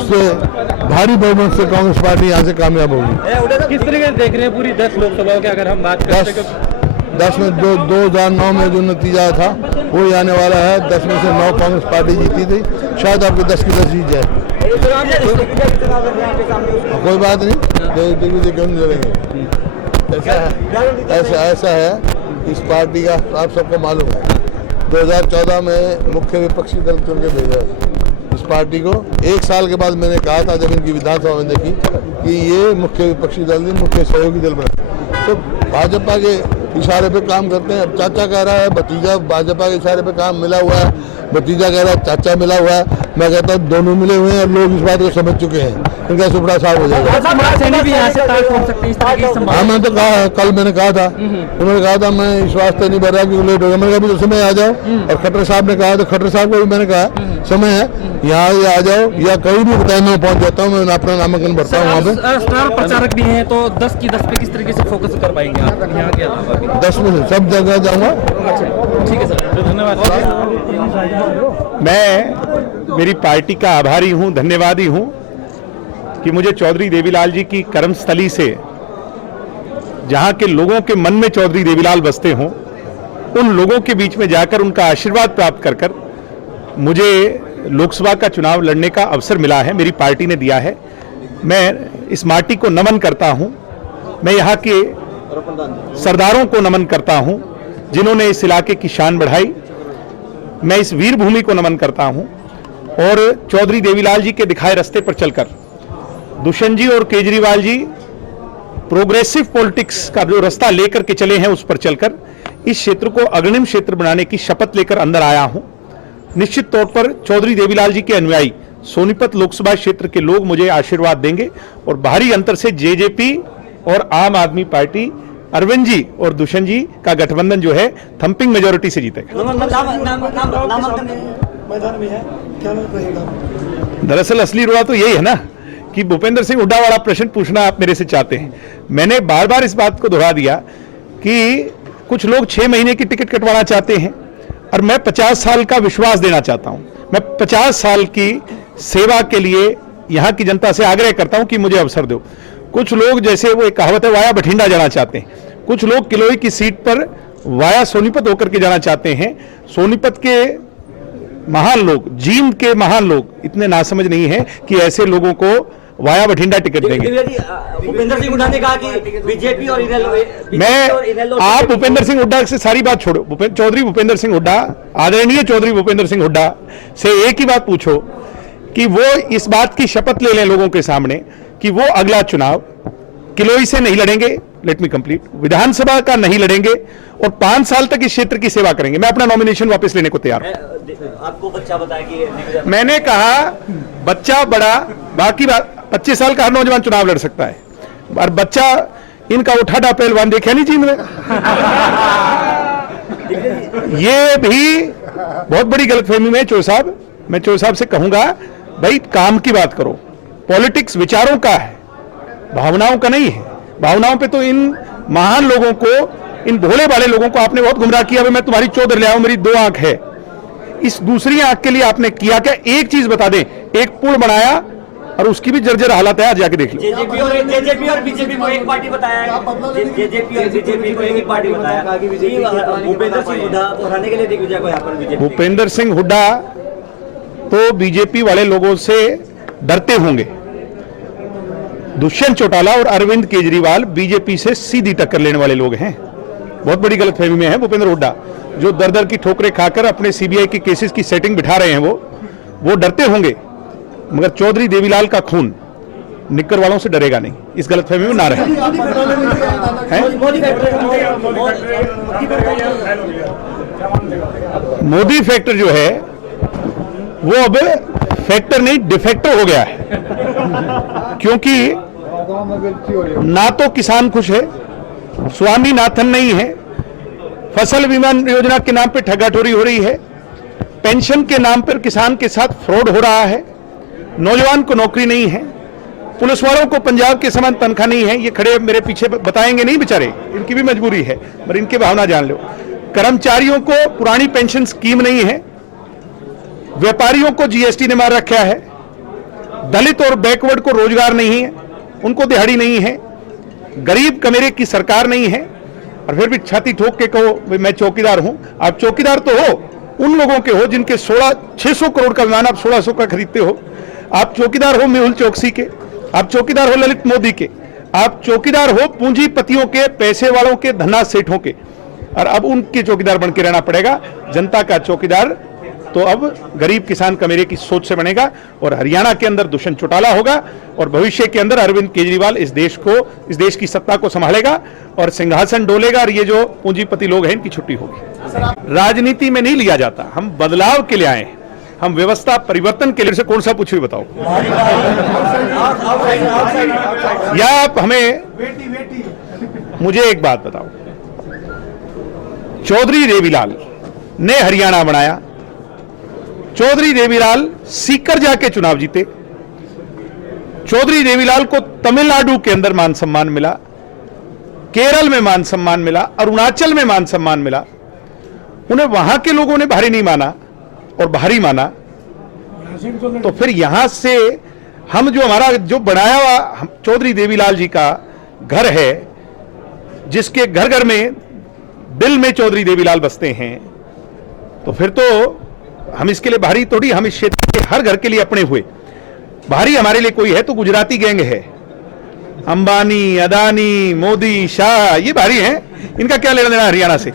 उससे भारी बहुमत से कांग्रेस पार्टी यहाँ से कामयाब होगी। किस तरीके से देख रहे हैं पूरी 10 लोकसभाओं की अगर हम बात करते हैं? 10 में 2009 में जो नतीजा था वो आने वाला है। 10 में से 9 कांग्रेस पार्टी जीती थी, शायद आपकी 10 की 10 जीत जाए। कोई बात नहीं, दिग्विजय क्यों नहीं लड़ेंगे। ऐसा है इस पार्टी का, आप सबको मालूम है 2014 में मुख्य विपक्षी दल चुन के भेजा इस पार्टी को। 1 साल के बाद मैंने कहा था जब इनकी विधानसभा में देखी कि ये मुख्य विपक्षी दल नहीं मुख्य सहयोगी दल बना। तो भाजपा के इशारे पे काम करते हैं। अब चाचा कह रहा है भतीजा, भाजपा के इशारे पे काम मिला हुआ है, भतीजा कह रहा है चाचा मिला हुआ है। मैं कहता हूँ दोनों मिले हुए हैं और लोग इस बात को समझ चुके हैं, इनका सुपड़ा साफ हो जाएगा। हाँ, मैं तो कहा, कल मैंने कहा था, उन्होंने कहा था मैं इस वास्ते नहीं भर रहा कि लेट हो गया। मैंने कहा अभी तो समय आ जाओ। और खट्टर साहब ने कहा, तो खट्टर साहब को भी मैंने कहा समय है, यहाँ आ जाओ या कहीं भी बताए मैं पहुँच जाता हूँ, मैं अपना नामांकन भरता हूँ वहाँ पे। स्टार प्रचारक भी हैं तो 10 की 10 पे किस तरीके से फोकस कर पाएंगे आप यहाँ के अलावा? 10 में से सब जगह जाऊँगा। ठीक है सर, धन्यवाद। मैं मेरी पार्टी का आभारी हूं, धन्यवादी हूं कि मुझे चौधरी देवीलाल जी की कर्मस्थली से, जहां के लोगों के मन में चौधरी देवीलाल बसते हों, उन लोगों के बीच में जाकर उनका आशीर्वाद प्राप्त कर कर मुझे लोकसभा का चुनाव लड़ने का अवसर मिला है, मेरी पार्टी ने दिया है। मैं इस माटी को नमन करता हूं, मैं यहाँ के सरदारों को नमन करता हूं जिन्होंने इस इलाके की शान बढ़ाई। मैं इस वीर भूमि को नमन करता हूं और चौधरी देवीलाल जी के दिखाए रास्ते पर चलकर दुष्यंत जी और केजरीवाल जी प्रोग्रेसिव पॉलिटिक्स का जो रास्ता लेकर के चले हैं उस पर चलकर इस क्षेत्र को अग्रणी क्षेत्र बनाने की शपथ लेकर अंदर आया हूं। निश्चित तौर पर चौधरी देवीलाल जी के अनुयायी सोनीपत लोकसभा क्षेत्र के लोग मुझे आशीर्वाद देंगे और भारी अंतर से जेजेपी और आम आदमी पार्टी, अरविंद जी और दुष्यंत जी का गठबंधन जो है थंपिंग मेजोरिटी से जीतेगा। दरअसल असली रुआ तो यही है ना कि भूपेंद्र सिंह हुड्डा वाला प्रश्न पूछना आप मेरे से चाहते हैं। मैंने बार बार इस बात को दोहरा दिया कि कुछ लोग 6 महीने की टिकट कटवाना चाहते हैं और मैं 50 साल का विश्वास देना चाहता हूं। मैं 50 साल की सेवा के लिए यहां की जनता से आग्रह करता हूं कि मुझे अवसर दो। कुछ लोग, जैसे वो एक कहावत है, वाया बठिंडा जाना चाहते हैं, कुछ लोग किलोई की सीट पर वाया सोनीपत होकर के जाना चाहते हैं। सोनीपत के महान लोग, जींद के महान लोग इतने नासमझ नहीं है कि ऐसे लोगों को वाया बठिंडा टिकट देंगे। भूपेंद्र सिंह हुड्डा ने कहा कि बीजेपी और आप भूपेंद्र सिंह हुड्डा से सारी बात छोड़ो। चौधरी भूपेंद्र सिंह हुड्डा, आदरणीय चौधरी भूपेंद्र सिंह हुड्डा से एक ही बात पूछो कि वो इस बात की शपथ ले लें लोगों के सामने कि वो अगला चुनाव किलोई से नहीं लड़ेंगे, लेट मी कंप्लीट, विधानसभा का नहीं लड़ेंगे और 5 साल तक इस क्षेत्र की सेवा करेंगे। मैं अपना नॉमिनेशन वापस लेने को तैयार हूं। आपको बच्चा बताया कि मैंने कहा बच्चा बड़ा, बाकी बात 25 साल का हर नौजवान चुनाव लड़ सकता है और बच्चा इनका उठाड़ा पहलवान देखा नहीं चीन में। ये भी बहुत बड़ी गलतफहमी में चोर साहब, मैं चोर साहब से कहूंगा भाई काम की बात करो। पॉलिटिक्स विचारों का है, भावनाओं का नहीं है। भावनाओं पे तो इन महान लोगों को, इन भोले भाले लोगों को आपने बहुत गुमराह किया। मैं तुम्हारी चौधर ले आऊं, मेरी 2 आंख है, इस दूसरी आंख के लिए आपने किया क्या? एक चीज बता दें, एक पुल बनाया और उसकी भी जर्जर हालत है, आज जाके देख लो। जेजेपी और बीजेपी को एक पार्टी बताया है, जेजेपी और बीजेपी को एक पार्टी बताया। भूपेंद्र सिंह हुड्डा को हराने के लिए दिग्विजय को यहाँ पर बीजेपी, भूपेंद्र सिंह हुड्डा तो बीजेपी वाले लोगों से डरते होंगे। दुष्यंत चौटाला और अरविंद केजरीवाल बीजेपी से सीधी टक्कर लेने वाले लोग हैं। बहुत बड़ी गलतफहमी में है भूपेंद्र हुड्डा, जो दर दर की ठोकरें खाकर अपने सीबीआई के केसेस की सेटिंग बिठा रहे हैं। वो डरते होंगे, मगर चौधरी देवीलाल का खून निक्कर वालों से डरेगा नहीं। इस गलतफहमी में ना रहे। मोदी फैक्टर जो है वो अब फैक्टर नहीं डिफेक्टर हो गया है, क्योंकि ना तो किसान खुश है, स्वामीनाथन नहीं है, फसल बीमा योजना के नाम पे ठगाठोरी हो रही है, पेंशन के नाम पर किसान के साथ फ्रॉड हो रहा है, नौजवान को नौकरी नहीं है, पुलिस वालों को पंजाब के समान तनख्वाह नहीं है। ये खड़े मेरे पीछे बताएंगे नहीं बेचारे, इनकी भी मजबूरी है, पर इनकी भावना जान लो। कर्मचारियों को पुरानी पेंशन स्कीम नहीं है, व्यापारियों को जीएसटी ने मार रखा है, दलित और बैकवर्ड को रोजगार नहीं है, उनको दिहाड़ी नहीं है, गरीब कमेरे की सरकार नहीं है, और फिर भी छाती ठोक के कहो भाई मैं चौकीदार हूं। आप चौकीदार तो हो, उन लोगों के हो जिनके 600 करोड़ का विमान आप 1600 का खरीदते हो। आप चौकीदार हो मेहुल चौकसी के, आप चौकीदार हो ललित मोदी के, आप चौकीदार हो पूंजीपतियों के, पैसे वालों के, धना सेठों के, और अब उनके चौकीदार बन के रहना पड़ेगा। जनता का चौकीदार तो अब गरीब किसान कमेरे की सोच से बनेगा, और हरियाणा के अंदर दुष्यंत चौटाला होगा, और भविष्य के अंदर अरविंद केजरीवाल इस देश की सत्ता को संभालेगा और सिंहासन डोलेगा, और ये जो पूंजीपति लोग हैं इनकी छुट्टी होगी। राजनीति में नहीं लिया जाता, हम बदलाव के लिए आए हैं, हम व्यवस्था परिवर्तन के लिए। से कौन सा पूछ भी बताओ, या आप हमें मुझे एक बात बताओ, चौधरी देवीलाल ने हरियाणा बनाया, चौधरी देवीलाल सीकर जाके चुनाव जीते, चौधरी देवीलाल को तमिलनाडु के अंदर मान सम्मान मिला, केरल में मान सम्मान मिला, अरुणाचल में मान सम्मान मिला। उन्हें वहां के लोगों ने भारी नहीं माना और भारी माना, तो फिर यहां से हम जो हमारा जो बनाया हुआ चौधरी देवीलाल जी का घर है, जिसके घर घर में दिल में चौधरी देवीलाल बसते हैं, तो फिर तो हम इसके लिए भारी थोड़ी, हम इस क्षेत्र के हर घर के लिए अपने हुए। भारी हमारे लिए कोई है तो गुजराती गैंग है, अंबानी, अदानी, मोदी, शाह, ये भारी हैं, इनका क्या लेना देना हरियाणा से।